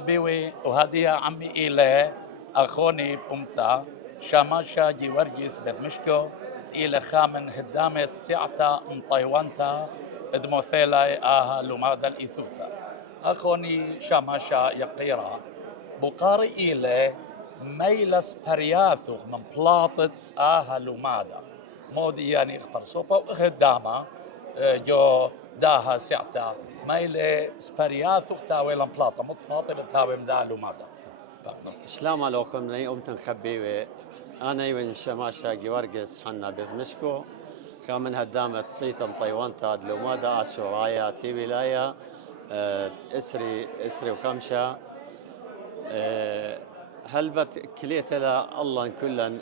خبيوي وهدية عمي إلى أخوني بومتا شاماشا جيورجيس بدمشكو إلى خامن هدامة سعتا مطيوانتا دموثيلاي آها لومادا الإثوثا أخوني شاماشا يقيرا بقاري إلى ميلس برياثوخ من بلاطة آها لومادا مودي يعني اختر صوبا وخدامة جو داها سعتا ميلة سبرياثوخ تاوي لمبلاطة مطلاطة بتاوي مدا لومادا شلام عليكم ني أمتن خبيوي أنا يوين شماشا جوارجس حنا بذمشكو كامن هدامة سيتم طيوانتا دلومادا عشورايا تي ولاية اسري وخمشة هلبت كليت لا الله كلا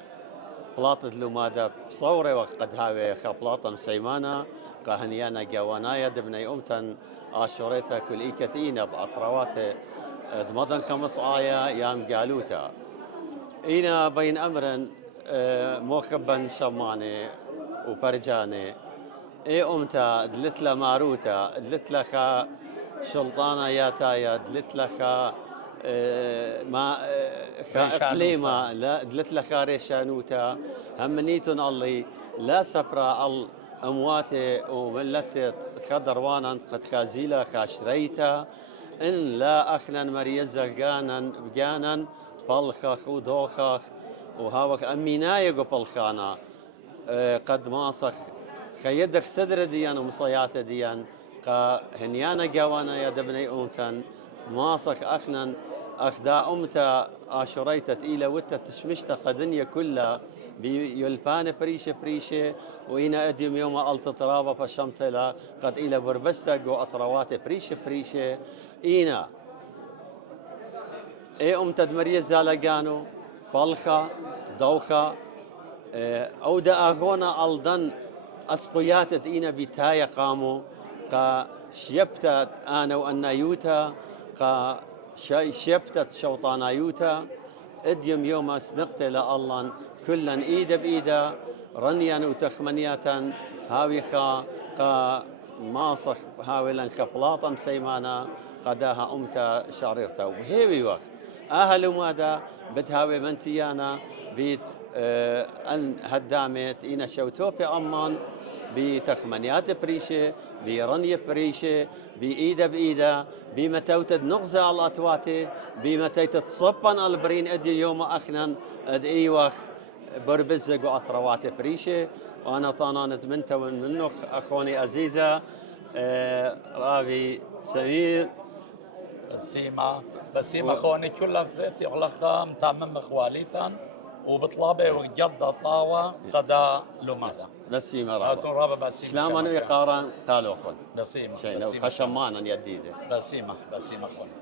بلاطة لومادا بصورة وقد هاوي خبلاطة مسيمانة قهنيانا جوانايا دبني أمتن عاشوريتا كل إيكتينا بأطروات دمضن 5 آية يام جالوتا إينا بين أمر موخبا شماني وبرجاني إي أمتا دلتلا ماروتا دلتلا خا شلطانة ياتايا دلتلا خا ما إقليما لا دلتلا خا ريشانوتا همنيتون الله لا سبرا أمواتي وملت خضروانا قد خازيلا خاشريتا إن لا أخنا مريزة بجانا بالخخ ودوخخ وهاوخ أمينايا بالخانا قد ماسخ خيدخ صدر ديان ومصيات ديان قا هنيانا جوانا يا دبني أمتن ماسخ أخنا أخدا أمتا عاشوريتت إلى وتا تشمشتا قدنيا كلها بيلبان بريشة وإنا أديم يوم ألت ترابة فشمتلا قد إلى بربستا جو أطروات بريشة إينا تدمرية زالجانو بالخا دوخا أودا أغونا ألدن أسقيات إينا بتايا قامو قا شيبتت أنا وأنا يوتا قا شيبتت شوطانا يوتا اديم يوم سنقت لألان كلا إيدا بإيدا رنيا وتخمنياتا هاويخا قا ماصخ هاولا خبلاطا مسيمانا قداها أمتا شعريرتا وهيوي وقت أهل ماذا بتهاوي منتيانا بيت أن هدامت إنا شوتوبي أمان بتخمنيات بريشة برنية بريشة بإيدا بإيدا بمتوتد نغزة على الأتواتي بمتوتد صبا البرين أدي يوم أخنا أد إيوخ بربزق وأطرواتي بريشة وأنا طانانت منه أخوني عزيزة راغي سمير بسيمة خوني كلها ذاتي غلخة متعمم اخواليثا وبطلابة وجدة طاوة قدا لومادا بسيمة رابا رابا بسيمة سلاما ويقارا تالو خون بسيمة شيء خشمانا يديده بسيمة خوني